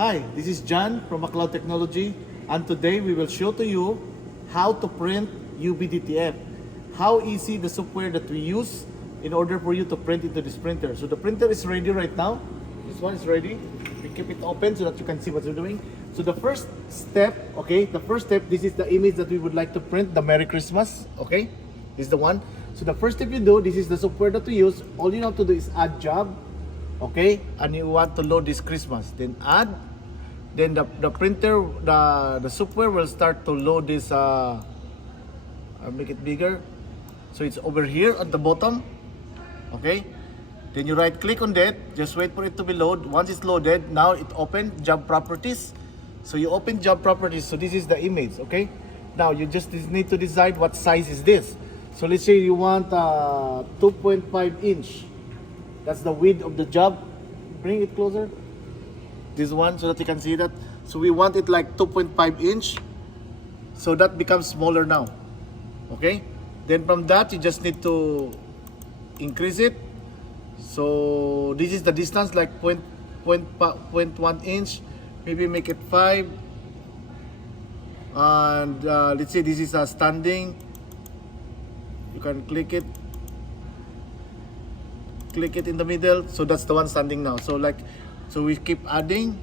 Hi, this is John from McLaud Technology, and today we will show to you how to print UV DTF. How easy the software that we use in order for you to print into this printer. So the printer is ready right now. This one is ready. We keep it open so that you can see what we're doing. So the first step, this is the image that we would like to print, the Merry Christmas, okay? This is the one. So the first step you do, this is the software that we use. All you have to do is add job, okay? And you want to load this Christmas. Then add, then the printer, the software will start to load this, I'll make it bigger. So it's over here at the bottom, okay? Then you right click on that, just wait for it to be loaded. Once it's loaded, now it opens job properties. So you open job properties, so this is the image, okay? Now you just need to decide what size is this. So let's say you want 2.5 inch. That's the width of the job. Bring it closer. This one so that you can see that. So we want it like 2.5 inch. So that becomes smaller now, okay? Then from that, you just need to increase it. So this is the distance, like 0.1 inch. Maybe make it 5. And let's say this is a standing. You can click it in the middle. So that's the one standing now. So so we keep adding.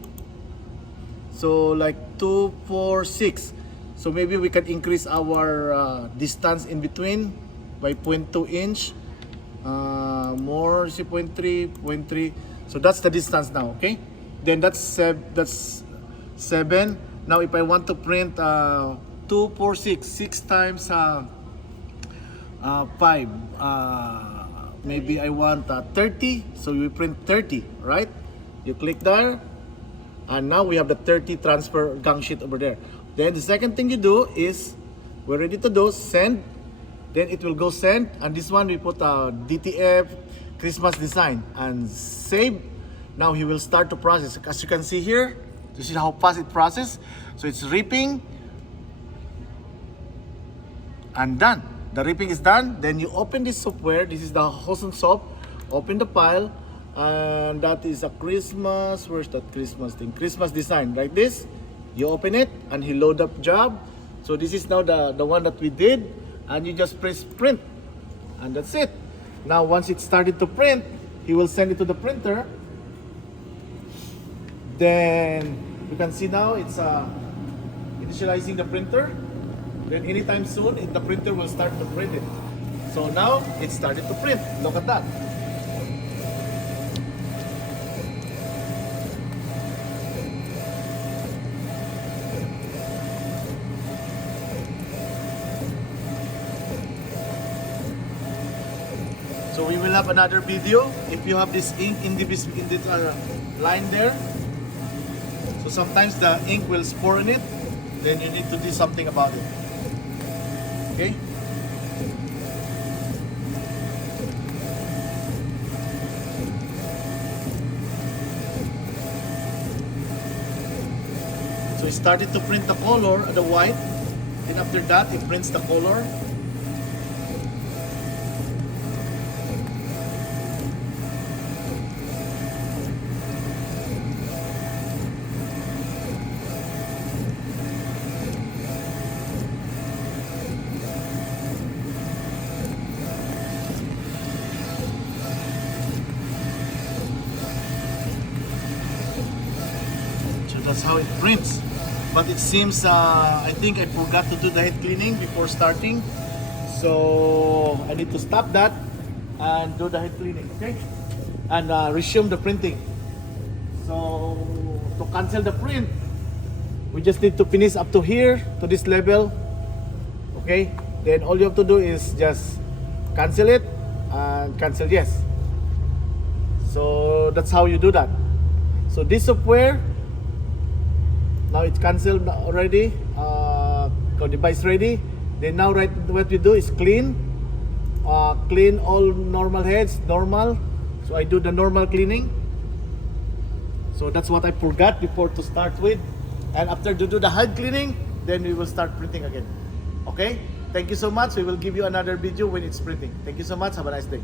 So like 2, 4, 6. So maybe we can increase our distance in between by 0.2 inch. More, see 0.3, 0.3. So that's the distance now, okay? Then that's 7. Now if I want to print 2, 4, 6 times 5, maybe I want 30. So we print 30, right? You click there, and now we have the 30 transfer gang sheet over there. Then the second thing you do is, we're ready to do send. Then it will go send, and this one we put a DTF Christmas design and save. Now he will start to process. As you can see here, this is how fast it processes. So it's ripping and done. The ripping is done. Then you open this software. This is the Hosen soap. Open the file, and that is a Christmas. Where's that Christmas thing? Christmas design, like this. You open it, and he load up job. So this is now the one that we did, and you just press print, and that's it. Now once it started to print, he will send it to the printer. Then you can see now it's initializing the printer. Then anytime soon, the printer will start to print it. So now it started to print. Look at that. So we will have another video if you have this ink in this line there. So sometimes the ink will spore in it. Then you need to do something about it. Okay? So it started to print the color, the white. Then after that, it prints the color. That's how it prints. But it seems I think I forgot to do the head cleaning before starting, so I need to stop that and do the head cleaning, okay? And resume the printing. So to cancel the print, we just need to finish up to here, to this level, okay? Then all you have to do is just cancel it and cancel yes. So that's how you do that. So this software, now it's cancelled already. Device ready. Then now what we do is clean all normal heads, normal. So I do the normal cleaning. So that's what I forgot before to start with. And after to do the head cleaning, then we will start printing again. Okay? Thank you so much. We will give you another video when it's printing. Thank you so much. Have a nice day.